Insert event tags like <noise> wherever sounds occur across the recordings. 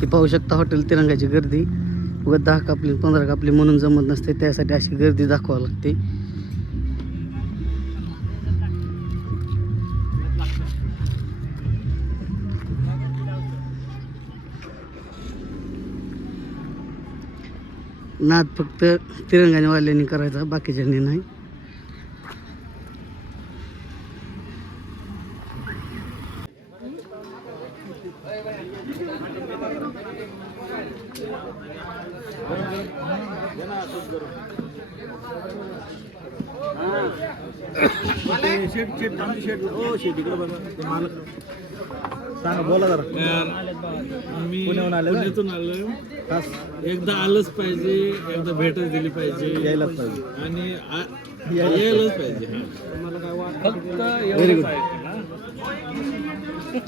ही पाहू शकता हॉटेल तिरंगाची गर्दी. व दहा कापली पंधरा कापली म्हणून जमत नसते त्यासाठी अशी गर्दी दाखवावी लागते. नाद फक्त तिरंगाने वाल्याने करायचा बाकीच्यांनी नाही. शेट शेट आमची शेट ओ शेट इकडे बघा ते मालक सांगा बोला जरा मी पुण्याहून आले? पुण्यातून खास एकदा आलंच पाहिजे एकदा भेटच दिली पाहिजे यायलाच पाहिजे आणि यायलाच पाहिजे हा. फक्त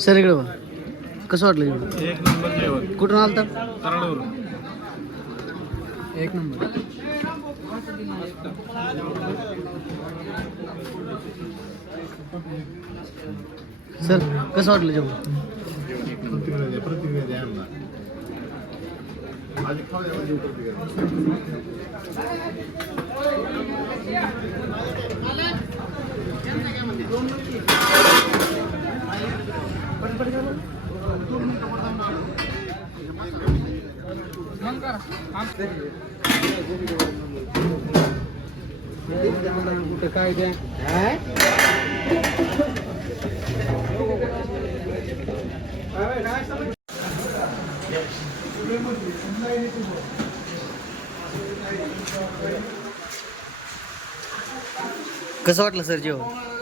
सर इकडे बघा कसं वाटलं? एक नंबर जेवण. कुठून आलता? कराडवरून. एक नंबर. सर कसं वाटलं जेवण? कुठं काय द्या कसं वाटलं सर जेवण?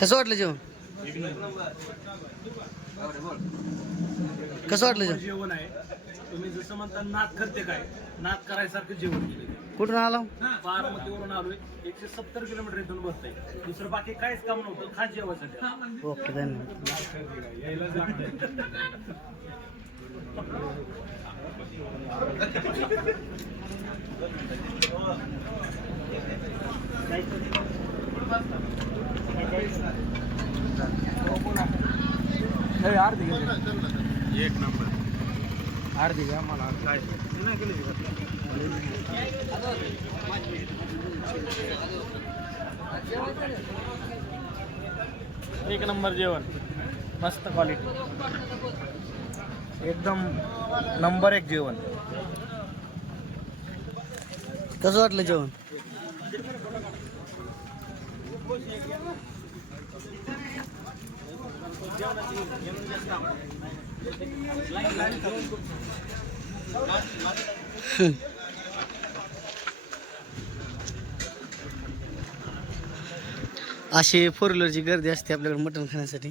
कसं वाटलं जेवण? कसं वाटलं जेवण? जेवण आहे तुम्ही जसं म्हणता नाद करते काय? नाद करायसारखं जेवण केलं कुठून आला? बारामतीवरून आलोय. एकशे सत्तर किलोमीटर इथून बसतंय. दुसरं बाकी काहीच काम नव्हतं. खास जेवायसाठी ओके धन्यवाद. यायला लागतंय एक नंबर. अर्धी घ्या मला काय एक नंबर जेवण. मस्त क्वालिटी एकदम नंबर एक जेवण. कसं वाटलं जेवण? अशी फोर व्हीलरची गर्दी असते आपल्याकडे मटण खाण्यासाठी.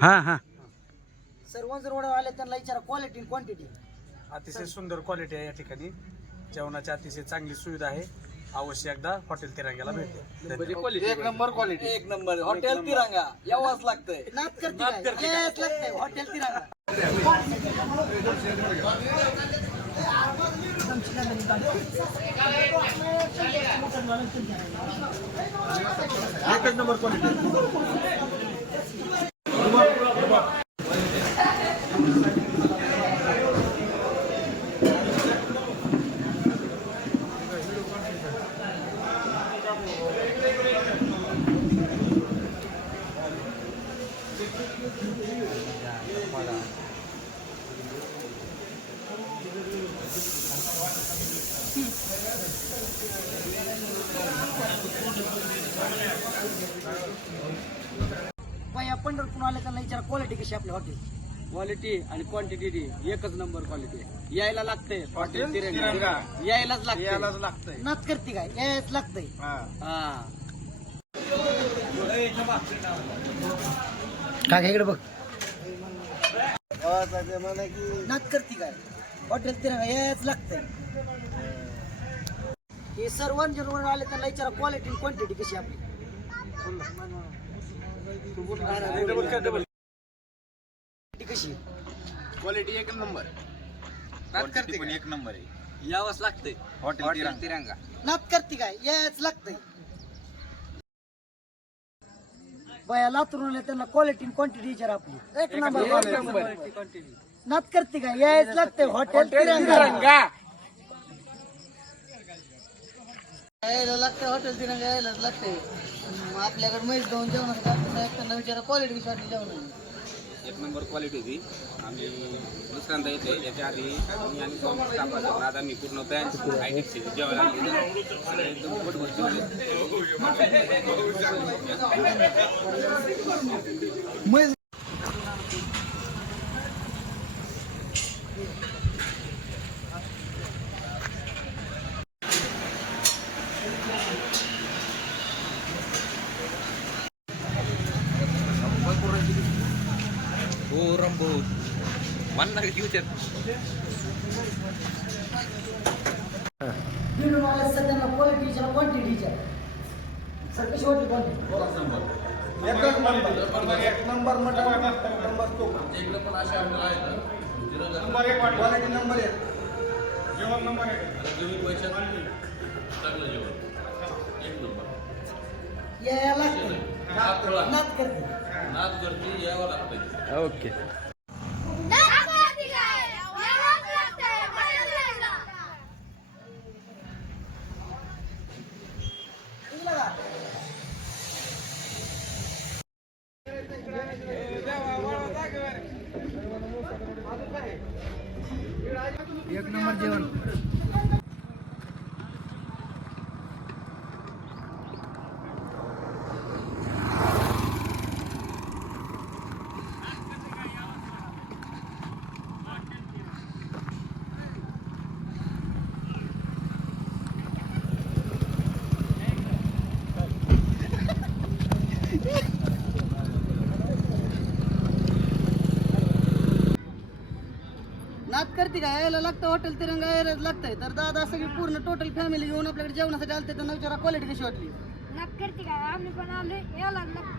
हा हा। ऑर्डर त्यांना विचारा क्वालिटी क्वांटिटी अतिशय सुंदर क्वालिटी आहे या ठिकाणी. जेवणाची अतिशय चांगली सुविधा आहे. अवश्य एकदा हॉटेल तिरंग्याला भेट द्या. एक नंबर क्वालिटी एक नंबर हॉटेल तिरंगा. यावाच लागतंय. नात करते काय? येस लागतंय. हॉटेल तिरांगा. एकच नंबर क्वालिटी पण या पंढरपूर आले त्यांना विचारा क्वालिटी कशी आपल्या हॉटेल? क्वालिटी आणि क्वांटिटी एकच नंबर क्वालिटी यायला लागते हॉटेल तिरंगा. यायलाच लागते यालाच लागतंय. नात करते काय? येस लागतंय. हा. काय इकडे बघ. नात करते काय? हॉटेल तिरांगा येस लागतंय. हे सर्व जर ऑर्डर आले त्यांना विचारा क्वालिटी क्वांटिटी कशी आपली? कशी क्वालिटी एक नंबर पण एक नंबर आहे. यावंच लागते हॉटेल तिरंगा. नात करते काय? येस लागतंय. बया लातूर आले त्यांना क्वालिटी क्वांटिटी विचारा आपली. एक नंबर नात करते काय? यायच लागते हॉटेल तिरंगा. यायला लागते हॉटेल तिरंगा यायलाच लागते आपल्याकडे म्हैस जेवणासाठी आपल्याला त्यांना विचारा क्वालिटी वाटली जेवणाची. एक नंबर क्वालिटी होती. आम्ही दुसऱ्यांदा येतोय. याच्या आधी मी आणि स्वामी स्टाफ आज आम्ही पूर्ण तयार आय टी जेवायला आलेलो. सगळे एकदम सर त्यांना क्वालिटी विचारा क्वांटिटी विचारा सर कशी वाटली क्वांटिटी एक नंबर मटन नंबर तो. नंबर एक क्वालिटी नंबर एक. जेवण नंबर यायला लागते नात करते. ओके एक नंबर जेवण करते काय यायला लागतं हॉटेल तिरंगा यायलाच लागतंय. तर दादा सगळी पूर्ण टोटल फॅमिली घेऊन आपल्याकडे जेवणासाठी आलते त्यांना विचारा क्वालिटी कशी वाटली. करते आम्ही पण आलो याला लागतं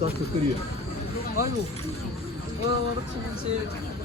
याला चल ओके या हा सगळे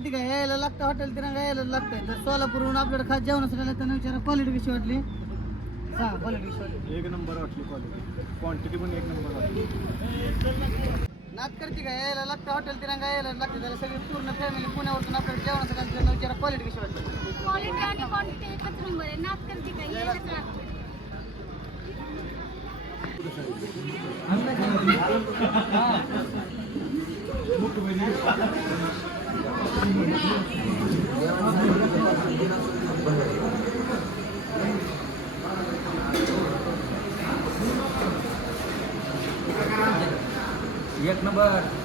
नात करते का? यायला लागतं हॉटेल तिरंगा यायला लागतंय. तर सोलापूरहून आपल्याला खास जेवणासाठी आलं त्यांना विचारा. क्वालिटी कशी वाटली? सांगा क्वालिटी कशी वाटली? एक नंबर वाटली क्वालिटी क्वांटिटी पण एक नंबर वाटली. नात करते का? यायला लागतं हॉटेल तिरंगा यायला लागतं. त्याला सगळी पूर्ण फॅमिली पुण्यावरून आपल्याला जेवणासाठी आलं त्यांना विचारा. क्वालिटी कशी वाटली? क्वालिटी आणि क्वांटिटी एकच नंबर आहे. नाच करते काय यायलाच लागतं <laughs> एक नंबर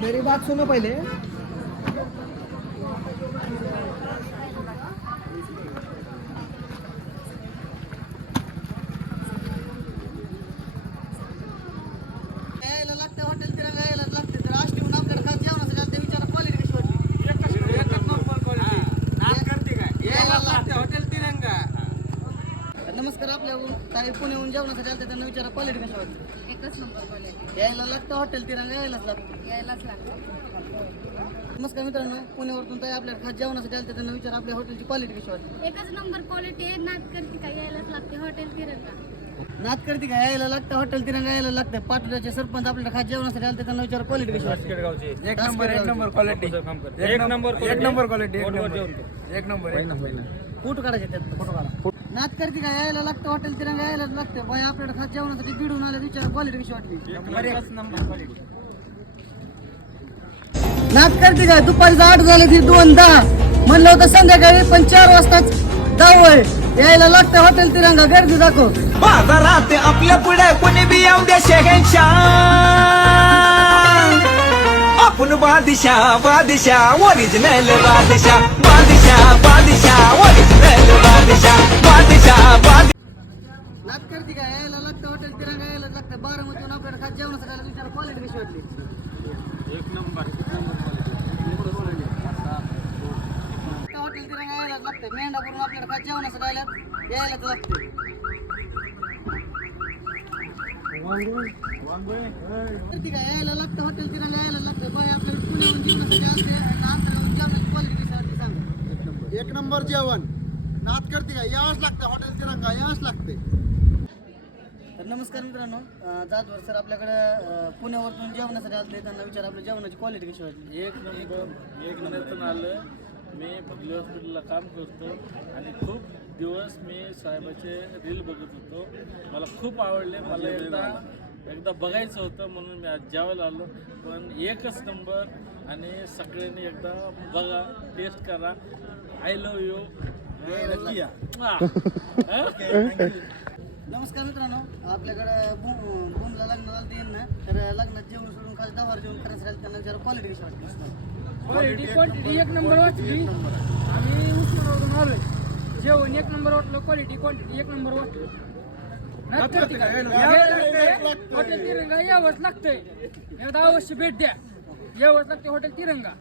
मेरी बात सुनो पहिले यायला लागतं हॉटेल तिरंगा यायला लागते तर आज ठेवून आपल्याला खास जेवणासाठी आलं ते विचारा क्वालिटी कशी वाटली यायला लागते हॉटेल तिरंगा नमस्कार आपल्या काही पुण्याहून जेवणासाठी आलं त्यांना विचारा क्वालिटी कशी वाटली? एकच नंबर क्वालिटी यायला लागतं हॉटेल तिरंगा यायलाच लागतं. यायलाच लागतं. नमस्कार मित्रांनो पुण्यावरून ताई आपल्याला खास जेवणासाठी आलं त्यांना विचारा आपल्या हॉटेलची क्वालिटी कशी वाटली? एकच नंबर क्वालिटी आहे नाच करते काय यायलाच लागते हॉटेल तिरंगा. नात करते का यायला लागतं हॉटेल तिरंगा यायला लागतं. पाटोद्याचे सरपंच आपल्याला खास जेवणासाठी आलं त्यांना विचारा क्वालिटी कशी वाटली? एक नंबर एक नंबर क्वालिटी एक नंबर एक नंबर क्वालिटी एक नंबर. एक नंबर. फोटो काढायचे त्यात फोटो काढा. नात करते का? यायला लागतं हॉटेल तिरंगा यायलाच लागतं. बाय आपल्याला खास जेवणासाठी बिडून आलं विचारा क्वालिटी कशी वाटली? नात करते का? दुपारीचं आठ झाले ती दोन दहा म्हणलं होतं संध्याकाळी पण चार वाजताच जाऊ यायला लागतं हॉटेल तिरंगा गर्दी दाखव. बाजारात आपल्या पुढे कोणी बी येऊ द्या आपण बादिशा बादिशा ओरिजिनल बादिशा बादिशा बादिशा नात का यायला लागतं हॉटेल तिरंगा यायला लागतं. बारामतीहून आपल्याला खास जेवणासाठी आलं विचारा क्वालिटी कशी वाटली. एक नंबर हॉटेल तिरंगा यायलाच लागतं. मेंढा करून आपल्याला खास जेवणासाठी आल्यात यायलाच लागते. करते का यायला लागतं हॉटेल तिरंगा यायला लागतं. बाय आपल्याला पुण्याहून जेवणासाठी आलते आणि आंतरावरून जेवणाची क्वालिटी कशी वाटली सांगा. एक नंबर जेवण. नात करते का? यावंच लागतं हॉटेल तिरंगा यावंच लागते. तर नमस्कार मित्रांनो जाधवर सर आपल्याकडे अं, पुण्यावरून जेवणासाठी आलते त्यांना विचार आपल्या जेवणाची क्वालिटी कशी वाटली? एक नंबर एक नंबरतून आलं मी भगली हॉस्पिटलला काम करतो आणि खूप दिवस मी साहेबाचे रील बघत होतो. मला खूप आवडले. मला एकदा एकदा बघायचं होतं म्हणून मी आज जेवायला आलो. पण एकच नंबर आणि सगळ्यांनी एकदा बघा टेस्ट करा. आय लव यू नमस्कार मित्रांनो आपल्याकडे बूमला लग्न झालं ते ना तर लग्नात जेवण सोडून खास दवार जेवण करायचं राहिलं त्यांना विचार क्वालिटी कशी वाटली? क्वालिटी क्वांटिटी एक नंबर वाटली. आम्ही उस्मानावरून आलोय. जेवण एक नंबर वाटलं क्वालिटी क्वांटिटी एक नंबर वाटलं. हॉटेल तिरंगा यावंच लागतंय. एकदा अवश्य भेट द्या. यावंच लागते हॉटेल तिरंगा.